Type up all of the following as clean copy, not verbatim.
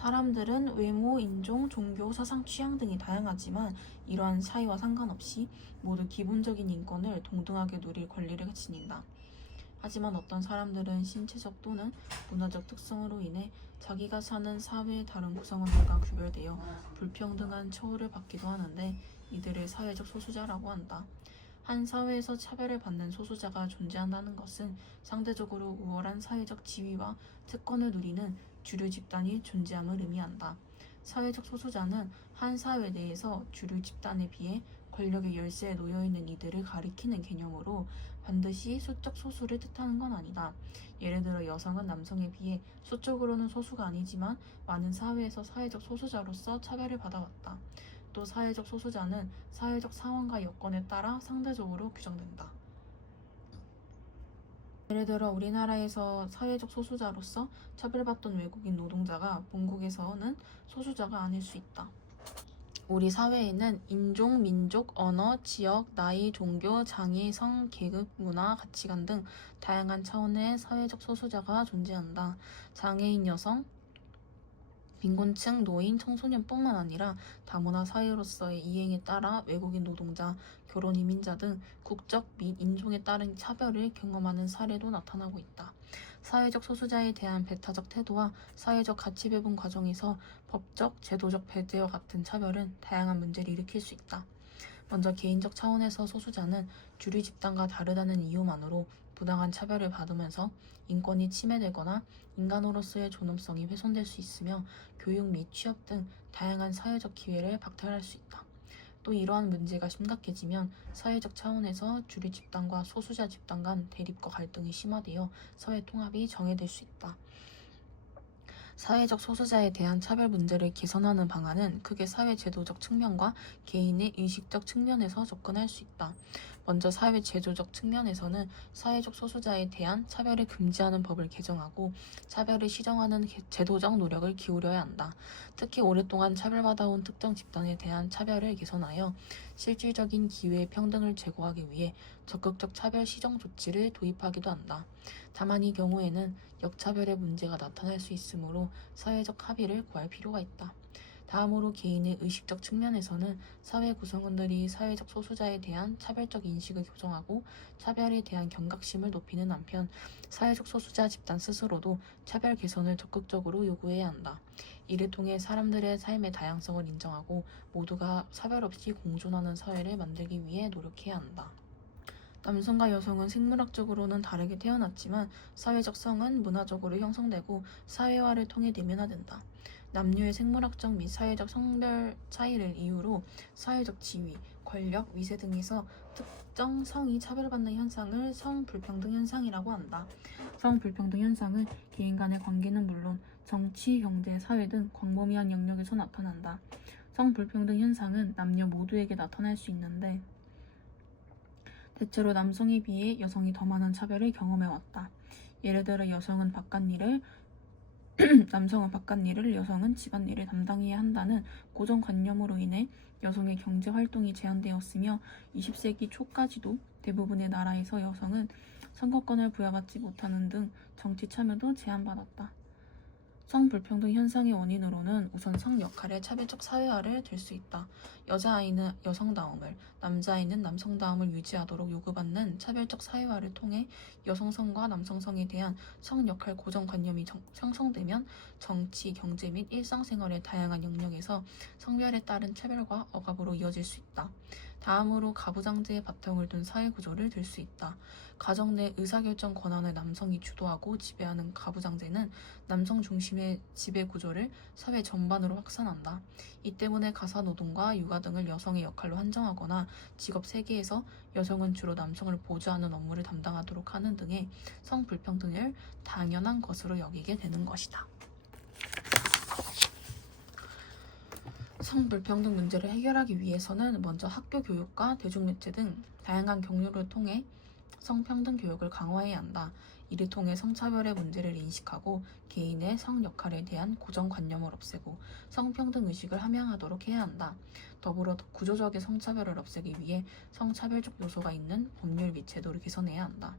사람들은 외모, 인종, 종교, 사상, 취향 등이 다양하지만 이러한 차이와 상관없이 모두 기본적인 인권을 동등하게 누릴 권리를 지닌다. 하지만 어떤 사람들은 신체적 또는 문화적 특성으로 인해 자기가 사는 사회의 다른 구성원들과 구별되어 불평등한 처우를 받기도 하는데 이들을 사회적 소수자라고 한다. 한 사회에서 차별을 받는 소수자가 존재한다는 것은 상대적으로 우월한 사회적 지위와 특권을 누리는 주류 집단이 존재함을 의미한다. 사회적 소수자는 한 사회 내에서 주류 집단에 비해 권력의 열쇠에 놓여있는 이들을 가리키는 개념으로 반드시 수적 소수를 뜻하는 건 아니다. 예를 들어 여성은 남성에 비해 수적으로는 소수가 아니지만 많은 사회에서 사회적 소수자로서 차별을 받아왔다. 또 사회적 소수자는 사회적 상황과 여건에 따라 상대적으로 규정된다. 예를 들어 우리나라에서 사회적 소수자로서 차별받던 외국인 노동자가 본국에서는 소수자가 아닐 수 있다. 우리 사회에는 인종, 민족, 언어, 지역, 나이, 종교, 장애, 성, 계급, 문화, 가치관 등 다양한 차원의 사회적 소수자가 존재한다. 장애인 여성, 빈곤층, 노인, 청소년뿐만 아니라 다문화 사회로서의 이행에 따라 외국인 노동자, 결혼 이민자 등 국적 및 인종에 따른 차별을 경험하는 사례도 나타나고 있다. 사회적 소수자에 대한 배타적 태도와 사회적 가치 배분 과정에서 법적, 제도적 배제와 같은 차별은 다양한 문제를 일으킬 수 있다. 먼저 개인적 차원에서 소수자는 주류 집단과 다르다는 이유만으로 부당한 차별을 받으면서 인권이 침해되거나 인간으로서의 존엄성이 훼손될 수 있으며 교육 및 취업 등 다양한 사회적 기회를 박탈할 수 있다. 또 이러한 문제가 심각해지면 사회적 차원에서 주류 집단과 소수자 집단 간 대립과 갈등이 심화되어 사회 통합이 정해질 수 있다. 사회적 소수자에 대한 차별 문제를 개선하는 방안은 크게 사회제도적 측면과 개인의 의식적 측면에서 접근할 수 있다. 먼저 사회제도적 측면에서는 사회적 소수자에 대한 차별을 금지하는 법을 개정하고 차별을 시정하는 제도적 노력을 기울여야 한다. 특히 오랫동안 차별받아온 특정 집단에 대한 차별을 개선하여 실질적인 기회의 평등을 제고하기 위해 적극적 차별 시정 조치를 도입하기도 한다. 다만 이 경우에는 역차별의 문제가 나타날 수 있으므로 사회적 합의를 구할 필요가 있다. 다음으로 개인의 의식적 측면에서는 사회 구성원들이 사회적 소수자에 대한 차별적 인식을 교정하고 차별에 대한 경각심을 높이는 한편 사회적 소수자 집단 스스로도 차별 개선을 적극적으로 요구해야 한다. 이를 통해 사람들의 삶의 다양성을 인정하고 모두가 차별 없이 공존하는 사회를 만들기 위해 노력해야 한다. 남성과 여성은 생물학적으로는 다르게 태어났지만 사회적 성은 문화적으로 형성되고 사회화를 통해 내면화된다. 남녀의 생물학적 및 사회적 성별 차이를 이유로 사회적 지위, 권력, 위세 등에서 특정 성이 차별받는 현상을 성불평등 현상이라고 한다. 성불평등 현상은 개인 간의 관계는 물론 정치, 경제, 사회 등 광범위한 영역에서 나타난다. 성불평등 현상은 남녀 모두에게 나타날 수 있는데 대체로 남성에 비해 여성이 더 많은 차별을 경험해왔다. 예를 들어 남성은 바깥일을, 여성은 집안일을 담당해야 한다는 고정관념으로 인해 여성의 경제활동이 제한되었으며 20세기 초까지도 대부분의 나라에서 여성은 선거권을 부여받지 못하는 등 정치 참여도 제한받았다. 성불평등 현상의 원인으로는 우선 성 역할의 차별적 사회화를 들 수 있다. 여자아이는 여성다움을, 남자아이는 남성다움을 유지하도록 요구받는 차별적 사회화를 통해 여성성과 남성성에 대한 성 역할 고정관념이 형성되면 정치, 경제 및 일상생활의 다양한 영역에서 성별에 따른 차별과 억압으로 이어질 수 있다. 다음으로 가부장제의 바탕을 둔 사회구조를 들 수 있다. 가정 내 의사결정 권한을 남성이 주도하고 지배하는 가부장제는 남성 중심의 지배구조를 사회 전반으로 확산한다. 이 때문에 가사노동과 육아 등을 여성의 역할로 한정하거나 직업 세계에서 여성은 주로 남성을 보조하는 업무를 담당하도록 하는 등의 성불평등을 당연한 것으로 여기게 되는 것이다. 성불평등 문제를 해결하기 위해서는 먼저 학교 교육과 대중매체 등 다양한 경로를 통해 성평등 교육을 강화해야 한다. 이를 통해 성차별의 문제를 인식하고 개인의 성 역할에 대한 고정관념을 없애고 성평등 의식을 함양하도록 해야 한다. 더불어 구조적인 성차별을 없애기 위해 성차별적 요소가 있는 법률 및 제도를 개선해야 한다.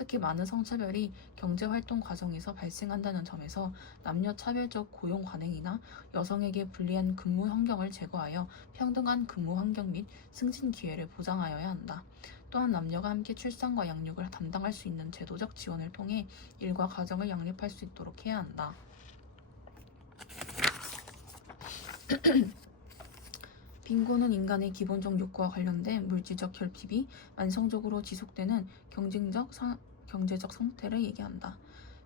특히 많은 성차별이 경제활동 과정에서 발생한다는 점에서 남녀 차별적 고용 관행이나 여성에게 불리한 근무 환경을 제거하여 평등한 근무 환경 및 승진 기회를 보장하여야 한다. 또한 남녀가 함께 출산과 양육을 담당할 수 있는 제도적 지원을 통해 일과 가정을 양립할 수 있도록 해야 한다. 빈곤은 인간의 기본적 욕구와 관련된 물질적 결핍이 만성적으로 지속되는 경제적 상태를 얘기한다.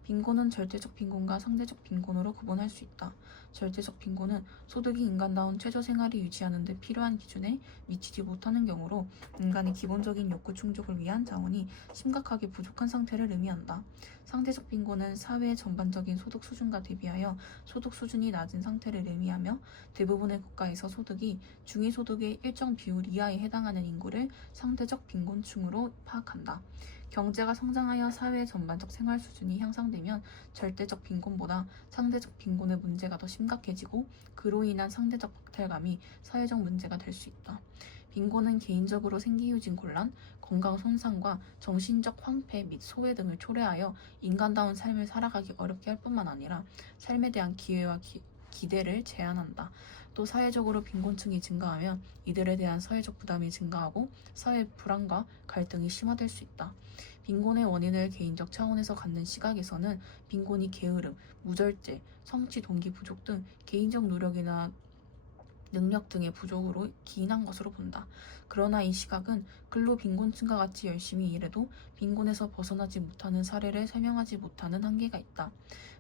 빈곤은 절대적 빈곤과 상대적 빈곤으로 구분할 수 있다. 절대적 빈곤은 소득이 인간다운 최저 생활을 유지하는 데 필요한 기준에 미치지 못하는 경우로 인간의 기본적인 욕구 충족을 위한 자원이 심각하게 부족한 상태를 의미한다. 상대적 빈곤은 사회의 전반적인 소득 수준과 대비하여 소득 수준이 낮은 상태를 의미하며 대부분의 국가에서 소득이 중위소득의 일정 비율 이하에 해당하는 인구를 상대적 빈곤층으로 파악한다. 경제가 성장하여 사회의 전반적 생활 수준이 향상되면 절대적 빈곤보다 상대적 빈곤의 문제가 더 심각해지고 그로 인한 상대적 박탈감이 사회적 문제가 될 수 있다. 빈곤은 개인적으로 생기유진 곤란, 건강 손상과 정신적 황폐 및 소외 등을 초래하여 인간다운 삶을 살아가기 어렵게 할 뿐만 아니라 삶에 대한 기회와 기대를 제한한다. 또 사회적으로 빈곤층이 증가하면 이들에 대한 사회적 부담이 증가하고 사회 불안과 갈등이 심화될 수 있다. 빈곤의 원인을 개인적 차원에서 갖는 시각에서는 빈곤이 게으름, 무절제, 성취 동기 부족 등 개인적 노력이나 능력 등의 부족으로 기인한 것으로 본다. 그러나 이 시각은 근로 빈곤층과 같이 열심히 일해도 빈곤에서 벗어나지 못하는 사례를 설명하지 못하는 한계가 있다.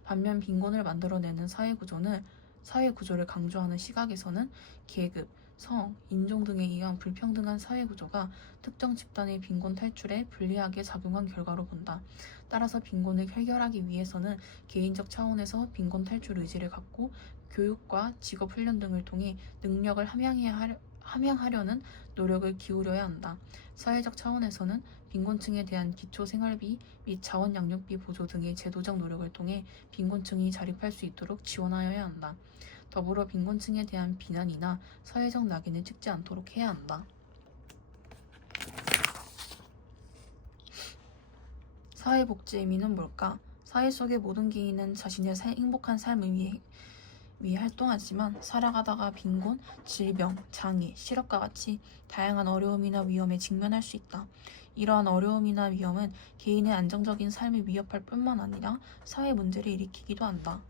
반면 빈곤을 만들어내는 사회구조를 강조하는 시각에서는 계급, 성, 인종 등에 의한 불평등한 사회구조가 특정 집단의 빈곤 탈출에 불리하게 작용한 결과로 본다. 따라서 빈곤을 해결하기 위해서는 개인적 차원에서 빈곤 탈출 의지를 갖고 교육과 직업훈련 등을 통해 능력을 함양하려는 노력을 기울여야 한다. 사회적 차원에서는 빈곤층에 대한 기초생활비 및 자원양육비 보조 등의 제도적 노력을 통해 빈곤층이 자립할 수 있도록 지원하여야 한다. 더불어 빈곤층에 대한 비난이나 사회적 낙인을 찍지 않도록 해야 한다. 사회복지의 의미는 뭘까? 사회 속의 모든 개인은 자신의 행복한 삶을 위해 활동하지만 살아가다가 빈곤, 질병, 장애, 실업과 같이 다양한 어려움이나 위험에 직면할 수 있다. 이러한 어려움이나 위험은 개인의 안정적인 삶을 위협할 뿐만 아니라 사회 문제를 일으키기도 한다.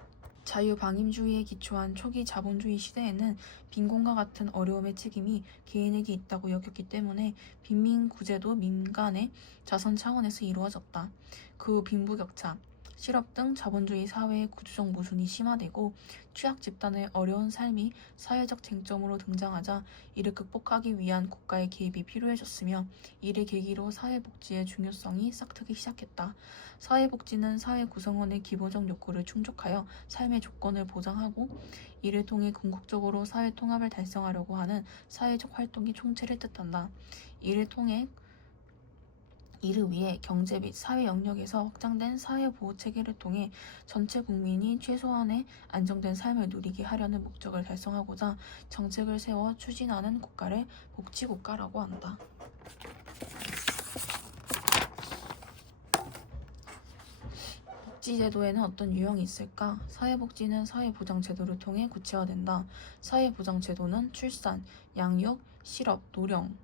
자유방임주의에 기초한 초기 자본주의 시대에는 빈곤과 같은 어려움의 책임이 개인에게 있다고 여겼기 때문에 빈민구제도 민간의 자선 차원에서 이루어졌다. 그 후 빈부격차, 실업 등 자본주의 사회의 구조적 모순이 심화되고 취약 집단의 어려운 삶이 사회적 쟁점으로 등장하자 이를 극복하기 위한 국가의 개입이 필요해졌으며 이를 계기로 사회복지의 중요성이 싹트기 시작했다. 사회복지는 사회 구성원의 기본적 욕구를 충족하여 삶의 조건을 보장하고 이를 통해 궁극적으로 사회 통합을 달성하려고 하는 사회적 활동의 총체를 뜻한다. 이를 위해 경제 및 사회 영역에서 확장된 사회보호체계를 통해 전체 국민이 최소한의 안정된 삶을 누리게 하려는 목적을 달성하고자 정책을 세워 추진하는 국가를 복지국가라고 한다. 복지제도에는 어떤 유형이 있을까? 사회복지는 사회보장제도를 통해 구체화된다. 사회보장제도는 출산, 양육, 실업, 노령,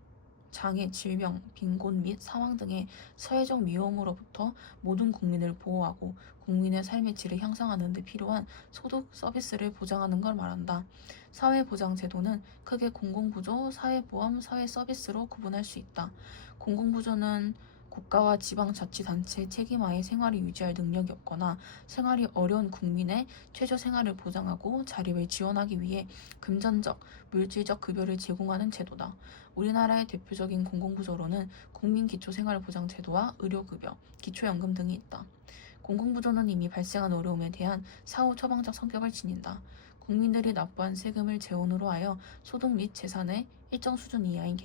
장애, 질병, 빈곤 및 사망 등의 사회적 위험으로부터 모든 국민을 보호하고 국민의 삶의 질을 향상하는 데 필요한 소득, 서비스를 보장하는 걸 말한다. 사회보장제도는 크게 공공부조, 사회보험, 사회서비스로 구분할 수 있다. 공공부조는 국가와 지방자치단체의 책임하에 생활을 유지할 능력이 없거나 생활이 어려운 국민의 최저 생활을 보장하고 자립을 지원하기 위해 금전적, 물질적 급여를 제공하는 제도다. 우리나라의 대표적인 공공부조로는 국민기초생활보장제도와 의료급여, 기초연금 등이 있다. 공공부조는 이미 발생한 어려움에 대한 사후 처방적 성격을 지닌다. 국민들이 납부한 세금을 재원으로 하여 소득 및 재산의 일정 수준 이하인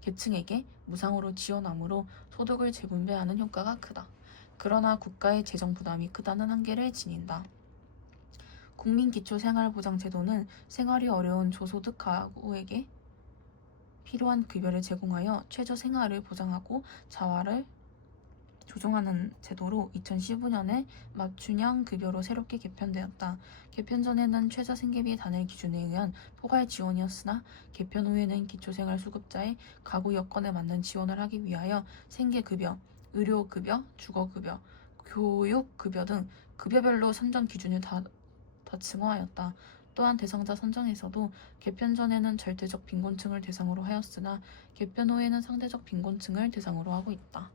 계층에게 무상으로 지원하므로 소득을 재분배하는 효과가 크다. 그러나 국가의 재정 부담이 크다는 한계를 지닌다. 국민기초생활보장제도는 생활이 어려운 저소득 가구에게 필요한 급여를 제공하여 최저 생활을 보장하고 조정하는 제도로 2015년에 맞춤형 급여로 새롭게 개편되었다. 개편 전에는 최저 생계비 단일 기준에 의한 포괄 지원이었으나 개편 후에는 기초생활수급자의 가구 여건에 맞는 지원을 하기 위하여 생계급여, 의료급여, 주거급여, 교육급여 등 급여별로 선정 기준을 다 층화하였다. 또한 대상자 선정에서도 개편 전에는 절대적 빈곤층을 대상으로 하였으나 개편 후에는 상대적 빈곤층을 대상으로 하고 있다.